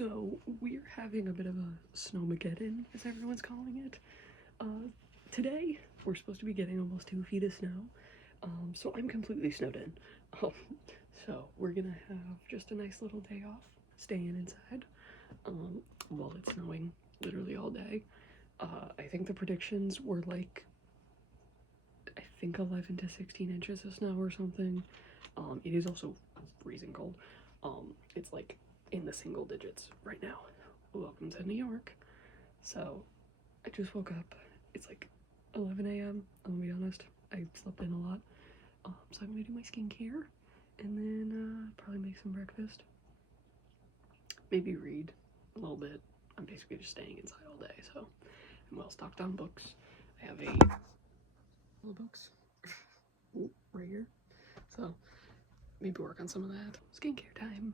So we're having a bit of a snowmageden, as everyone's calling it. Today we're supposed to be getting almost 2 feet of snow. So I'm completely snowed in. So we're gonna have just a nice little day off, staying inside, while it's snowing literally all day. I think the predictions were like, I think 11 to 16 inches of snow or something. It is also freezing cold. It's like in the single digits right now. Welcome to New York. So I just woke up. It's like 11 a.m. I'm gonna be honest. I slept in a lot. So I'm gonna do my skincare and then probably make some breakfast. Maybe read a little bit. I'm basically just staying inside all day, so I'm well stocked on books. I have little books right here. So maybe work on some of that. Skincare time.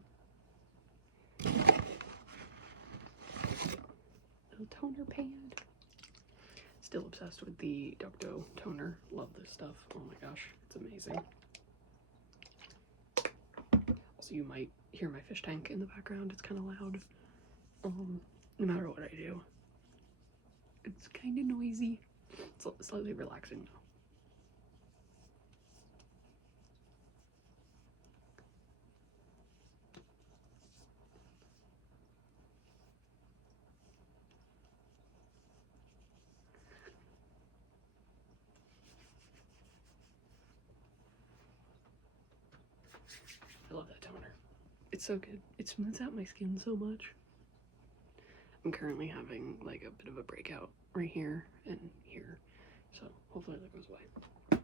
Little toner pad. Still obsessed with the Ducto toner. Love this stuff. Oh my gosh, it's amazing. Also, you might hear my fish tank in the background. It's kind of loud. No matter what I do, it's kind of noisy. It's slightly relaxing though. I love that toner. It's so good. It smooths out my skin so much. I'm currently having like a bit of a breakout right here and here, so hopefully that goes away.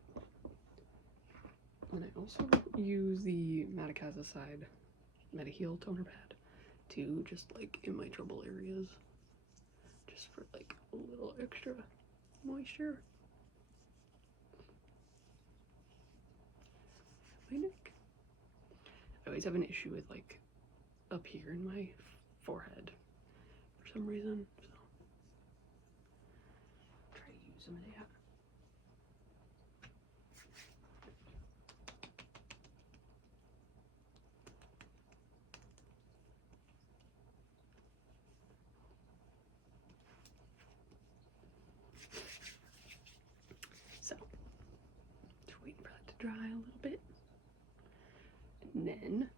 And I also use the Madacazaside Mediheal toner pad to just like in my trouble areas, just for like a little extra moisture. My neck. I always have an issue with like up here in my forehead for some reason, so try to use some of that. So just waiting for that to dry a little bit. And then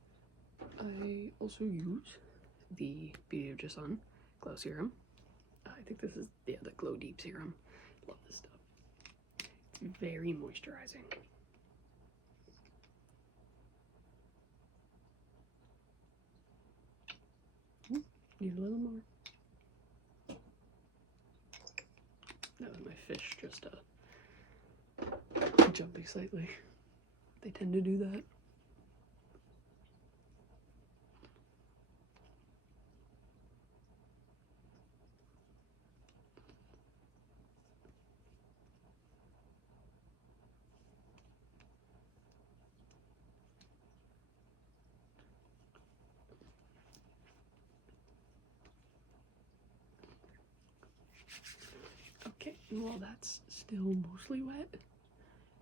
I also use the Beauty of Jason Glow Serum. I think this is, yeah, the Glow Deep Serum. Love this stuff. It's very moisturizing. Need a little more. That was my fish just jumping slightly. They tend to do that. Okay, and while that's still mostly wet,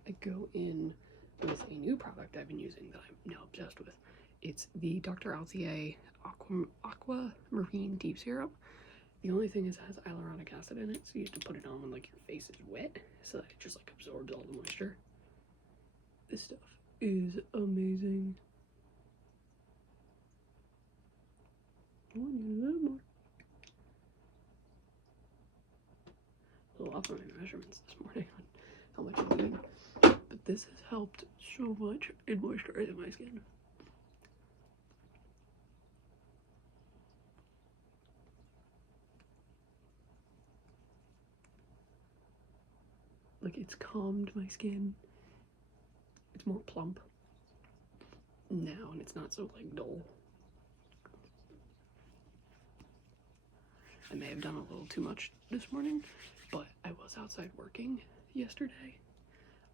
I go in with a new product I've been using that I'm now obsessed with. It's the Dr. Altier Aqua Marine Deep Serum. The only thing is it has hyaluronic acid in it, so you have to put it on when like your face is wet, so that it just like absorbs all the moisture. This stuff is amazing. Oh, I need a little more. A little off on my measurements this morning on how much I'm doing, but this has helped so much in moisturizing my skin. Like, it's calmed my skin. It's more plump now, and it's not so like dull. I may have done a little too much this morning, but I was outside working yesterday,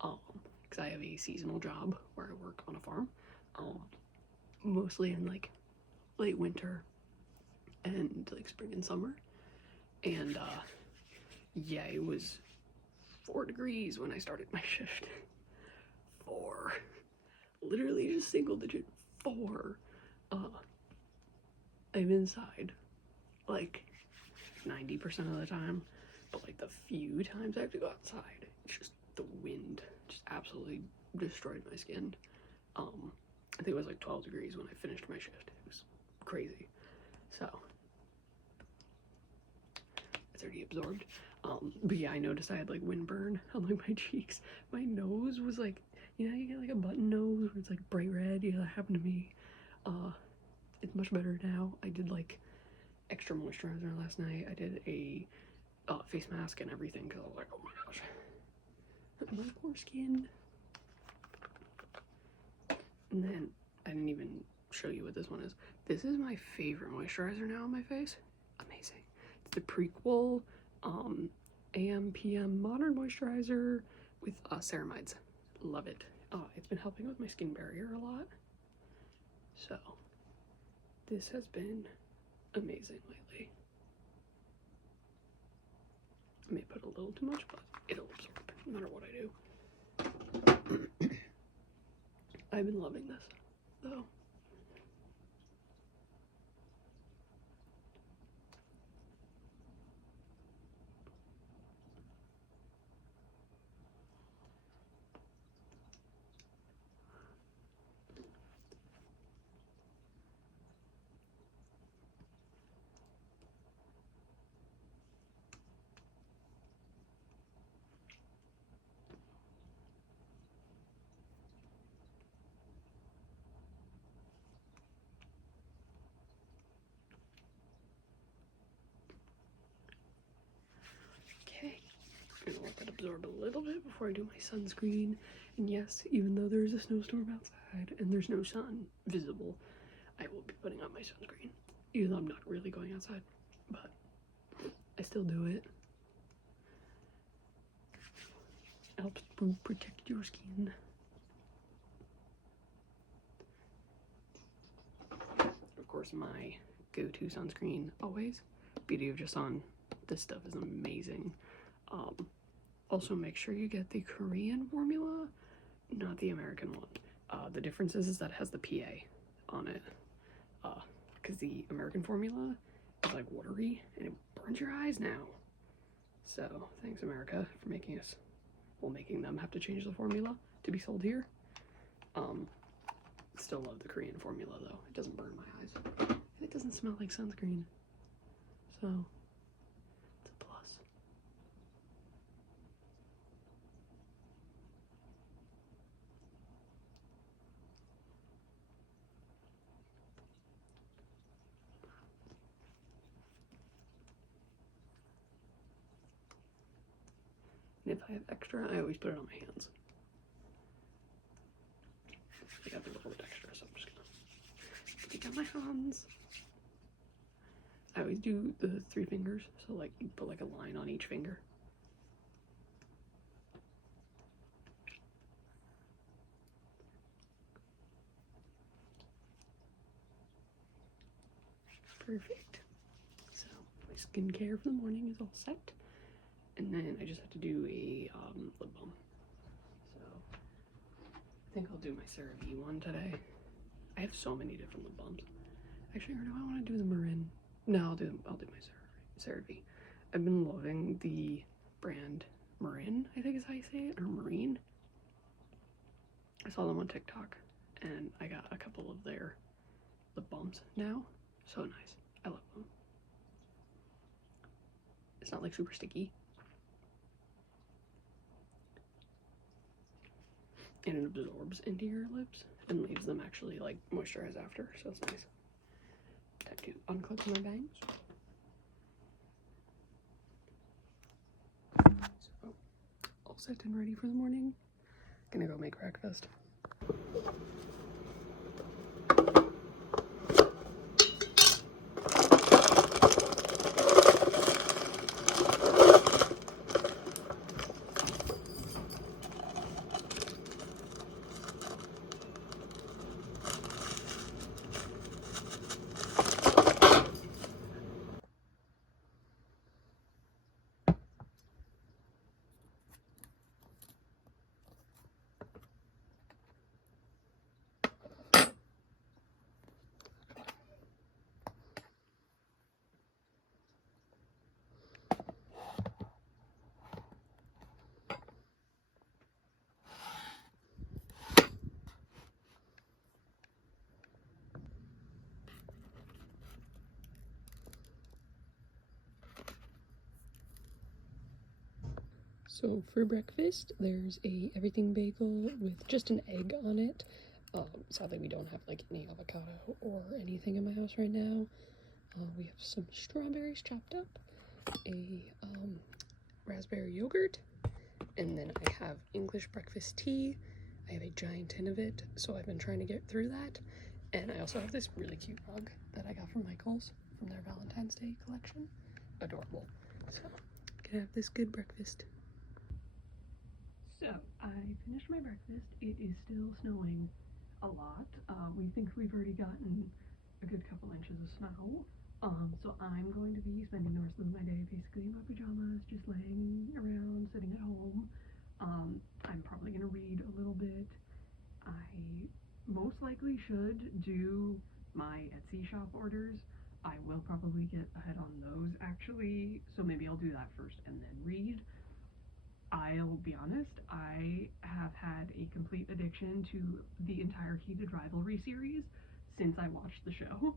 because I have a seasonal job where I work on a farm, mostly in like late winter and like spring and summer, and yeah, it was 4 degrees when I started my shift. 4, literally just single digit 4. I'm inside like 90% of the time, but like the few times I have to go outside, it's just the wind just absolutely destroyed my skin. I think it was like 12 degrees when I finished my shift. It was crazy. So it's already absorbed. But yeah, I noticed I had like windburn on like my cheeks. My nose was like, you know, you get like a button nose where it's like bright red. Yeah, that happened to me. It's much better now. I did like extra moisturizer last night. I did a face mask and everything because I was like, oh my gosh, my poor skin. And then I didn't even show you what this one is. This is my favorite moisturizer now on my face. Amazing. It's the Prequel AM PM Modern Moisturizer with ceramides. Love it. It's been helping with my skin barrier a lot. So this has been amazing lately. I may put a little too much, but it'll absorb no matter what I do. I've been loving this though. Okay, I'm gonna let that absorb a little bit before I do my sunscreen. And yes, even though there's a snowstorm outside and there's no sun visible, I will be putting on my sunscreen. Even though I'm not really going outside, but I still do it. It helps protect your skin. Of course, my go-to sunscreen always, Beauty of Jason. This stuff is amazing. Also, make sure you get the Korean formula, not the American one. The difference is that it has the PA on it. Because the American formula is like watery and it burns your eyes now. So, thanks America for making them have to change the formula to be sold here. Still love the Korean formula though. It doesn't burn my eyes. And it doesn't smell like sunscreen. So, it's a plus. And if I have extra, I always put it on my hands. I got a little bit extra, so I'm just gonna put it on my hands. I always do the 3 fingers, so like you put like a line on each finger. Perfect. So my skincare for the morning is all set. And then I just have to do a lip balm. So I think I'll do my CeraVe one today. I have so many different lip balms. Actually, or do I want to do the Marin? No, I'll do my CeraVe. I've been loving the brand Marin, I think is how you say it, or Marine. I saw them on TikTok, and I got a couple of their lip balms now. So nice. I love them. It's not like super sticky. And it absorbs into your lips and leaves them actually like moisturized after, so it's nice. Time to unclip my bangs. So, all set and ready for the morning. Gonna go make breakfast. So for breakfast, there's a everything bagel with just an egg on it. Sadly, we don't have like any avocado or anything in my house right now. We have some strawberries chopped up, a raspberry yogurt, and then I have English breakfast tea. I have a giant tin of it, so I've been trying to get through that. And I also have this really cute rug that I got from Michael's from their Valentine's Day collection. Adorable. So, gonna have this good breakfast. So, I finished my breakfast. It is still snowing a lot. We think we've already gotten a good couple inches of snow. So I'm going to be spending the rest of my day basically in my pajamas, just laying around, sitting at home. I'm probably gonna read a little bit. I most likely should do my Etsy shop orders. I will probably get ahead on those actually, so maybe I'll do that first and then read. I'll be honest, I have had a complete addiction to the entire Heated Rivalry series since I watched the show.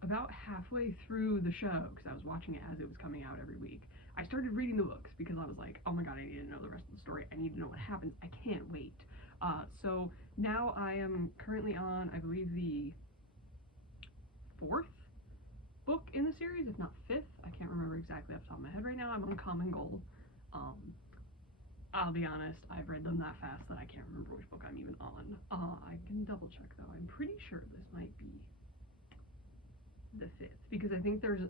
About halfway through the show, because I was watching it as it was coming out every week, I started reading the books because I was like, oh my god, I need to know the rest of the story. I need to know what happens. I can't wait. So now I am currently on, I believe, the 4th book in the series, if not 5th. I can't remember exactly off the top of my head right now. I'm on Common Goal. I'll be honest, I've read them that fast that I can't remember which book I'm even on. I can double check though. I'm pretty sure this might be the 5th, because I think there's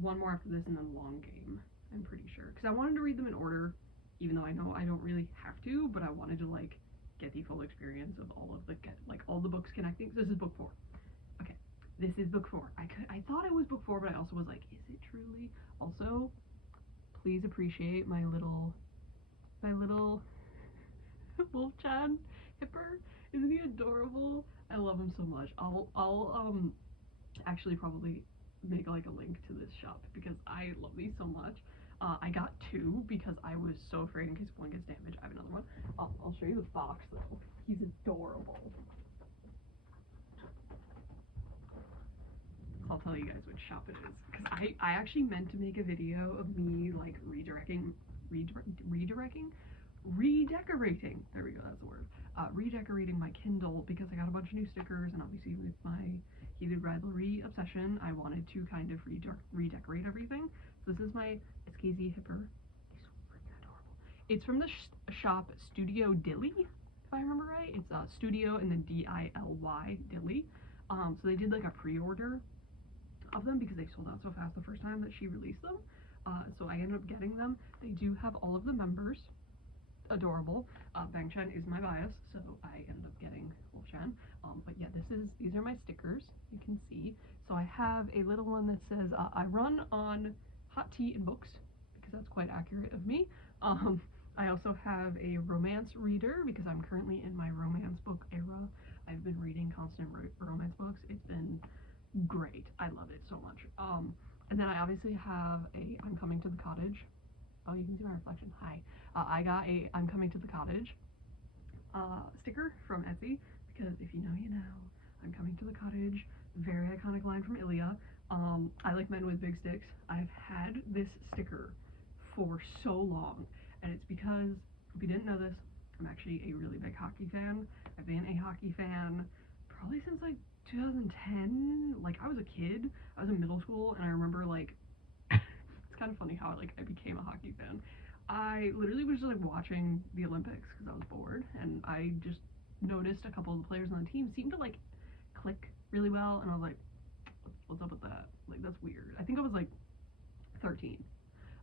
one more after this and then Long Game, I'm pretty sure, because I wanted to read them in order, even though I know I don't really have to, but I wanted to like get the full experience of all of the all the books connecting. So this is book 4. Okay, this is book 4. I thought it was book 4, but I also was like, is it truly? Also, please appreciate my little Wolfchan Hipper. Isn't he adorable? I love him so much. I'll actually probably make like a link to this shop because I love these so much. I got 2 because I was so afraid in case one gets damaged. I have another one. I'll show you the box though. He's adorable. I'll tell you guys which shop it is, because I actually meant to make a video of me like redecorating, there we go, that's the word, redecorating my Kindle, because I got a bunch of new stickers, and obviously with my Heated Rivalry obsession, I wanted to kind of redecorate everything. So this is my SKZ Hipper. He's so freaking adorable. It's from the shop Studio Dilly, if I remember right. It's Studio and then DILY, Dilly. So they did like a pre-order of them because they sold out so fast the first time that she released them. So I ended up getting them. They do have all of the members. Adorable. Bang Chen is my bias, so I ended up getting Wolfchan. But yeah, these are my stickers. You can see. So I have a little one that says I run on hot tea and books, because that's quite accurate of me. I also have a romance reader because I'm currently in my romance book era. I've been reading constant romance books. It's been great. I love it so much. And then I obviously have a I'm Coming to the Cottage. Oh, you can see my reflection. Hi. I got a I'm Coming to the Cottage sticker from Etsy, because if you know, you know. I'm Coming to the Cottage. Very iconic line from Ilya. I like men with big sticks. I've had this sticker for so long, and it's because, if you didn't know this, I'm actually a really big hockey fan. I've been a hockey fan probably since like 2010. Like, I was a kid. I was in middle school, and I remember like it's kind of funny how I became a hockey fan. I literally was just like watching the Olympics because I was bored, and I just noticed a couple of the players on the team seemed to like click really well, and I was like, what's up with that? Like, that's weird. I think I was like 13.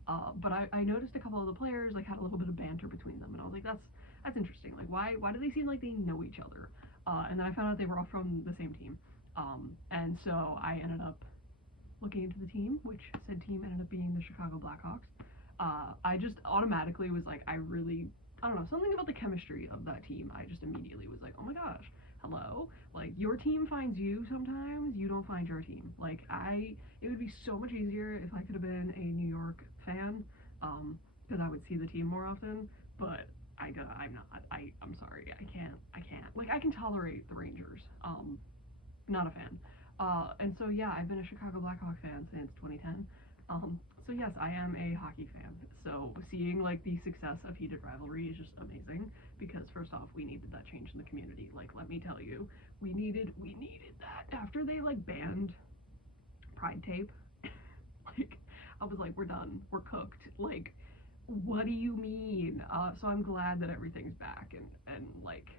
But I noticed a couple of the players like had a little bit of banter between them, and I was like, that's interesting. Like, why do they seem like they know each other? And then I found out they were all from the same team. And so I ended up looking into the team, which said team ended up being the Chicago Blackhawks. I just automatically was like, I don't know, something about the chemistry of that team. I just immediately was like, oh my gosh, hello? Like, your team finds you sometimes, you don't find your team. Like, it would be so much easier if I could have been a New York fan, because I would see the team more often, but I'm not. I'm sorry, I can't. Like, I can tolerate the Rangers, not a fan. And so yeah, I've been a Chicago Blackhawks fan since 2010. So yes, I am a hockey fan. So seeing like the success of Heated Rivalry is just amazing because first off, we needed that change in the community. Like let me tell you, we needed that after they like banned Pride Tape. Like I was like, we're done, we're cooked. Like what do you mean? So I'm glad that everything's back and like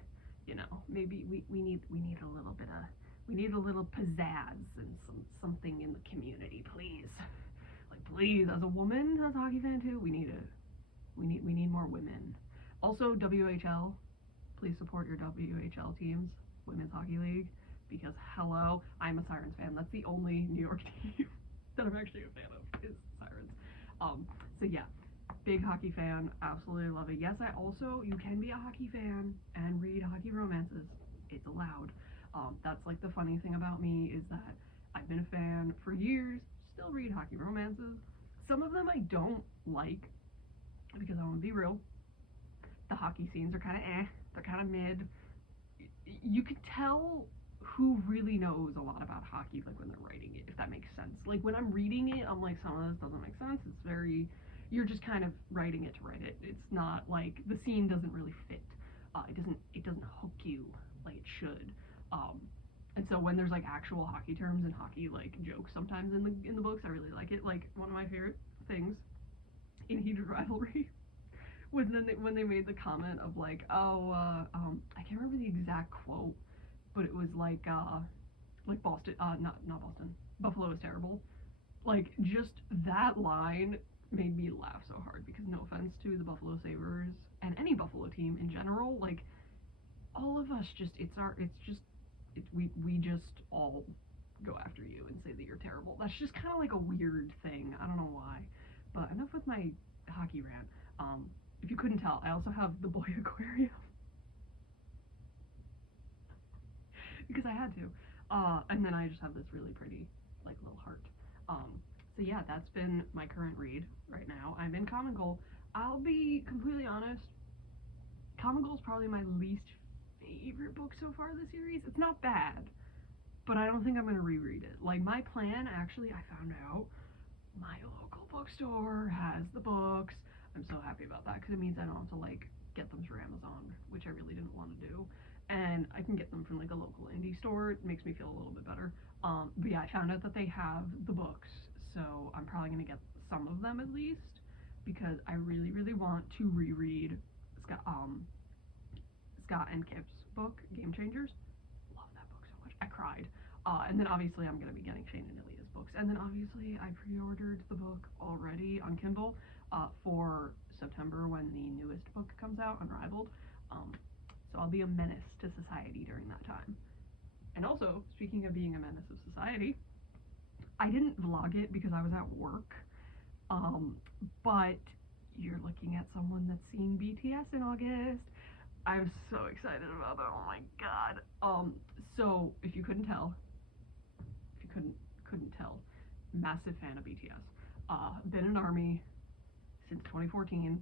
you know maybe we need a little bit of we need a little pizzazz and something in the community, please. Like please, as a woman, as a hockey fan too, we need more women. Also, WHL, please support your WHL teams, Women's Hockey League, because hello, I'm a Sirens fan. That's the only New York team that I'm actually a fan of is Sirens. So yeah, big hockey fan, absolutely love it. Yes, I also you can be a hockey fan and read hockey romances. It's allowed. That's like the funny thing about me is that I've been a fan for years, still read hockey romances. Some of them I don't like because I want to be real. The hockey scenes are kind of they're kind of mid. You could tell who really knows a lot about hockey like when they're writing it, if that makes sense. Like when I'm reading it, I'm like some of this doesn't make sense. It's very you're just kind of writing it to write it. It's not like the scene doesn't really fit. It doesn't hook you like it should. Um, and so when there's like actual hockey terms and hockey like jokes sometimes in the books, I really like it. Like one of my favorite things in Heated Rivalry was then when they made the comment of like, oh, I can't remember the exact quote, but it was like Boston, not Boston, Buffalo is terrible. Like just that line made me laugh so hard because no offense to the Buffalo Sabres and any Buffalo team in general, like all of us just we just all go after you and say that you're terrible. That's just kind of like a weird thing. I don't know why. But enough with my hockey rant. If you couldn't tell, I also have the boy aquarium because I had to. And then I just have this really pretty like little heart. So yeah, that's been my current read right now. I'm in Common Goal. I'll be completely honest. Common Goal is probably my least favorite book so far of the series. It's not bad, but I don't think I'm gonna reread it. Like my plan, actually, I found out my local bookstore has the books. I'm so happy about that because it means I don't have to like get them through Amazon, which I really didn't want to do. And I can get them from like a local indie store. It makes me feel a little bit better. But yeah, I found out that they have the books, so I'm probably gonna get some of them at least because I really, really want to reread Scott, Scott and Kip's book, Game Changers. Love that book so much. I cried. And then obviously I'm gonna be getting Shane and Ilia's books. And then obviously I pre-ordered the book already on Kindle for September when the newest book comes out, Unrivaled. So I'll be a menace to society during that time. And also, speaking of being a menace of society, I didn't vlog it because I was at work. Um, but you're looking at someone that's seeing BTS in August. I'm so excited about that. Oh my god. So if you couldn't tell, if you couldn't tell, massive fan of BTS. Been in ARMY since 2014.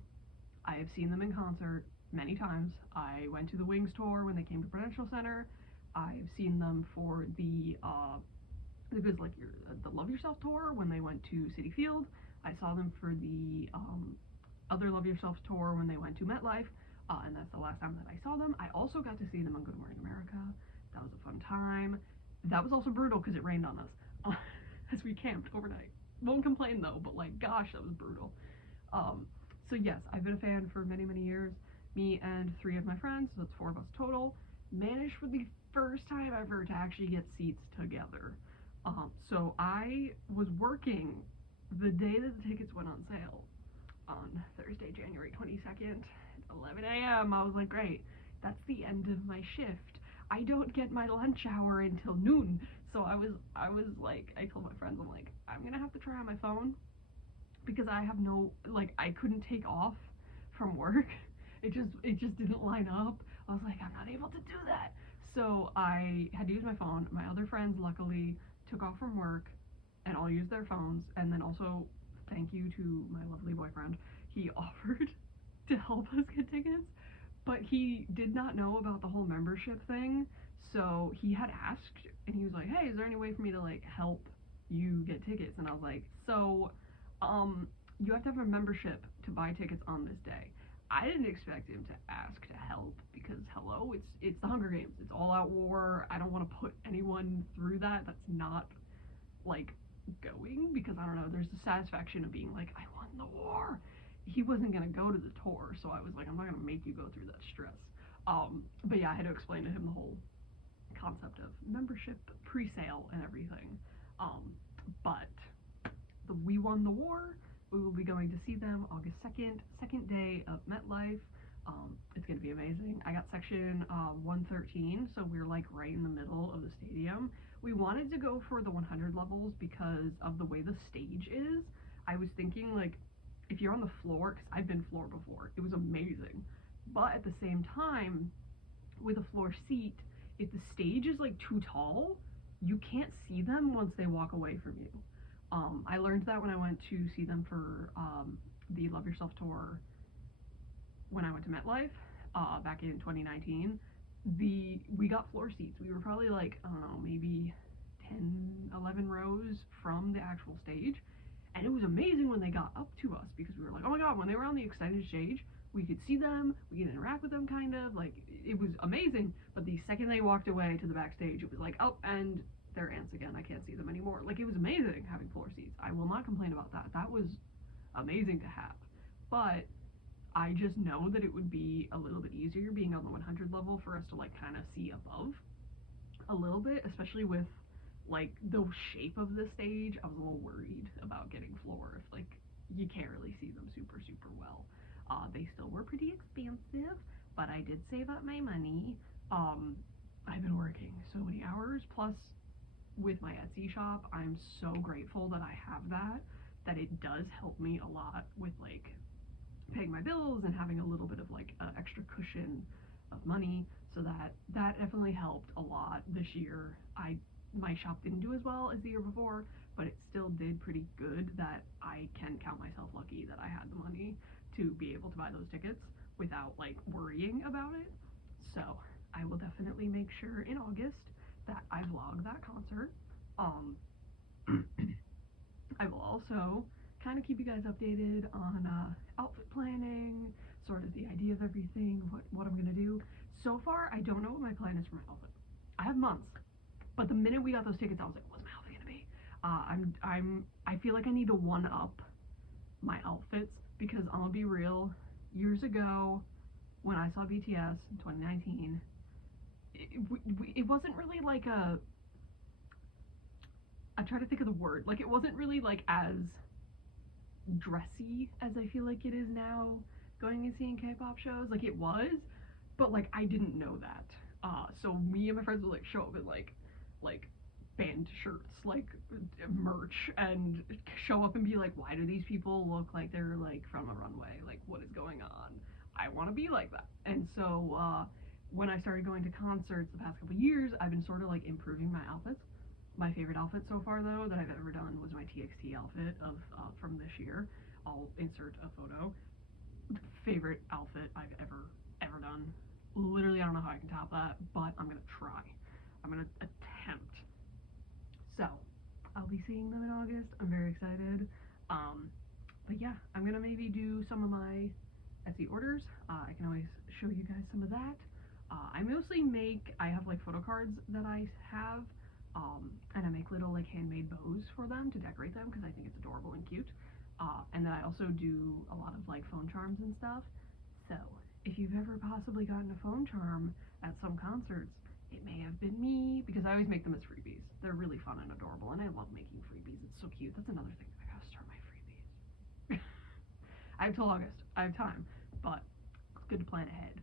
I have seen them in concert many times. I went to the Wings tour when they came to Prudential Center. I've seen them for it was like the Love Yourself tour when they went to Citi Field. I saw them for the other Love Yourself tour when they went to MetLife, and that's the last time that I saw them. I also got to see them on Good Morning America. That was a fun time. That was also brutal because it rained on us as we camped overnight. Won't complain though, but like, gosh, that was brutal. Um, so yes, I've been a fan for many, many years. Me and three of my friends, so that's four of us total, managed for the first time ever to actually get seats together. So I was working the day that the tickets went on sale on Thursday, January 22nd, 11 a.m. I was like, great, that's the end of my shift. I don't get my lunch hour until noon. So I was like, I told my friends, I'm like, I'm gonna have to try on my phone because I have no, like, I couldn't take off from work. It just didn't line up. I was like, I'm not able to do that. So I had to use my phone. My other friends luckily took off from work and all used their phones. And then also, thank you to my lovely boyfriend. He offered to help us get tickets, but he did not know about the whole membership thing. So he had asked, and he was like, hey, is there any way for me to like help you get tickets? And I was like, so You have to have a membership to buy tickets on this day. I didn't expect him to ask to help because hello, it's the Hunger Games. It's all out war. I don't want to put anyone through that. That's not like going because I don't know. There's the satisfaction of being like I won the war. He wasn't gonna go to the tour, so I was like, I'm not gonna make you go through that stress. But yeah, I had to explain to him the whole concept of membership, pre-sale, and everything. Um, but we won the war. We will be going to see them August 2nd, second day of MetLife. It's going to be amazing. I got section 113, so we're like right in the middle of the stadium. We wanted to go for the 100 levels because of the way the stage is. I was thinking like if you're on the floor, because I've been floor before, it was amazing. But at the same time, with a floor seat, if the stage is like too tall, you can't see them once they walk away from you. I learned that when I went to see them for the Love Yourself tour when I went to MetLife back in 2019. We got floor seats. We were probably like I don't know, maybe 10, 11 rows from the actual stage, and it was amazing when they got up to us because we were like, oh my god, when they were on the extended stage, we could see them, we could interact with them kind of, like it was amazing. But the second they walked away to the backstage, it was like, oh, and they're ants again. I can't see them anymore. Like it was amazing having floor seats. I will not complain about that. That was amazing to have. But I just know that it would be a little bit easier being on the 100 level for us to like kind of see above a little bit, especially with like the shape of the stage. I was a little worried about getting floor if like you can't really see them super well. They still were pretty expensive, but I did save up my money. I've been working so many hours plus with my Etsy shop. I'm so grateful that I have that it does help me a lot with like paying my bills and having a little bit of like extra cushion of money. So that definitely helped a lot this year. My shop didn't do as well as the year before, but it still did pretty good that I can count myself lucky that I had the money to be able to buy those tickets without like worrying about it. So I will definitely make sure in August that I vlog that concert. Um, I will also kind of keep you guys updated on outfit planning, sort of the idea of everything, what I'm gonna do. So far, I don't know what my plan is for my outfit. I have months, but the minute we got those tickets, I was like, what's my outfit gonna be? I feel like I need to one up my outfits because I'm gonna be real. Years ago, when I saw BTS in 2019, it wasn't really like a. I'm trying to think of the word. Like it wasn't really like as dressy as I feel like it is now going and seeing K-pop shows. Like it was, but like I didn't know that. So me and my friends would like show up in like band shirts, like merch, and show up and be like, why do these people look like they're like from a runway? Like what is going on? I want to be like that. And so when I started going to concerts the past couple years, I've been sort of like improving my outfits. My favorite outfit so far, though, that I've ever done was my TXT outfit of from this year. I'll insert a photo. Favorite outfit I've ever done. Literally, I don't know how I can top that, but I'm gonna try. I'm gonna attempt. So, I'll be seeing them in August. I'm very excited. But yeah, I'm gonna maybe do some of my Etsy orders. I can always show you guys some of that. I mostly I have like photo cards that I have. And I make little like handmade bows for them to decorate them because I think it's adorable and cute. And then I also do a lot of like phone charms and stuff. So if you've ever possibly gotten a phone charm at some concerts, it may have been me because I always make them as freebies. They're really fun and adorable, and I love making freebies. It's so cute. That's another thing. I gotta start my freebies. I have till August. I have time, but it's good to plan ahead.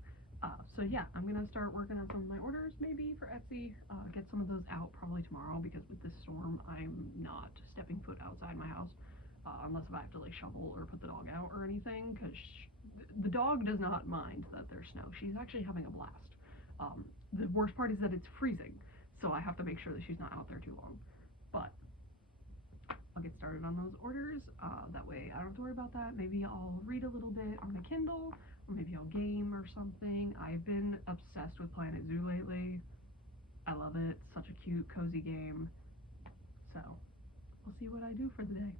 So yeah, I'm gonna start working on some of my orders maybe for Etsy, get some of those out probably tomorrow because with this storm I'm not stepping foot outside my house unless if I have to like shovel or put the dog out or anything because the dog does not mind that there's snow. She's actually having a blast. The worst part is that it's freezing, so I have to make sure that she's not out there too long. But I'll get started on those orders. That way I don't have to worry about that. Maybe I'll read a little bit on my Kindle, or maybe I'll game or something. I've been obsessed with Planet Zoo lately. I love it. Such a cute, cozy game. So, we'll see what I do for the day.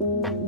you.